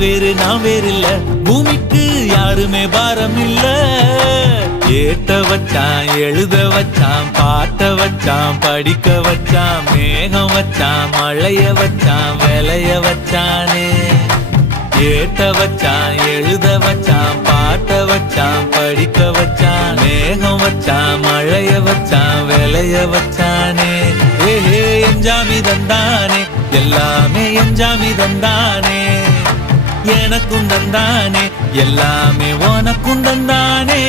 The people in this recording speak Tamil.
வேறு நான் வேறு இல்ல, பூமிக்கு யாருமே பாரம் இல்ல. ஏத்த வச்சான், எழுத வச்சான், பாட்ட வச்சான், படிக்க வச்சான், மேகம் வச்சான், மழைய வச்சான், விளைய வச்சானே. ஏத்த வச்சான், எழுத வச்சான், பாட்ட வச்சான், படிக்க வச்சான், மேகம் வச்சான், மழைய வச்சான், விளைய வச்சானே. ஏஹே எஞ்சாமி தந்தானே, எல்லாமே எஞ்சாமி தந்தானே. எனக்கும் தந்தானே, எல்லாமே உனக்கும் தந்தானே.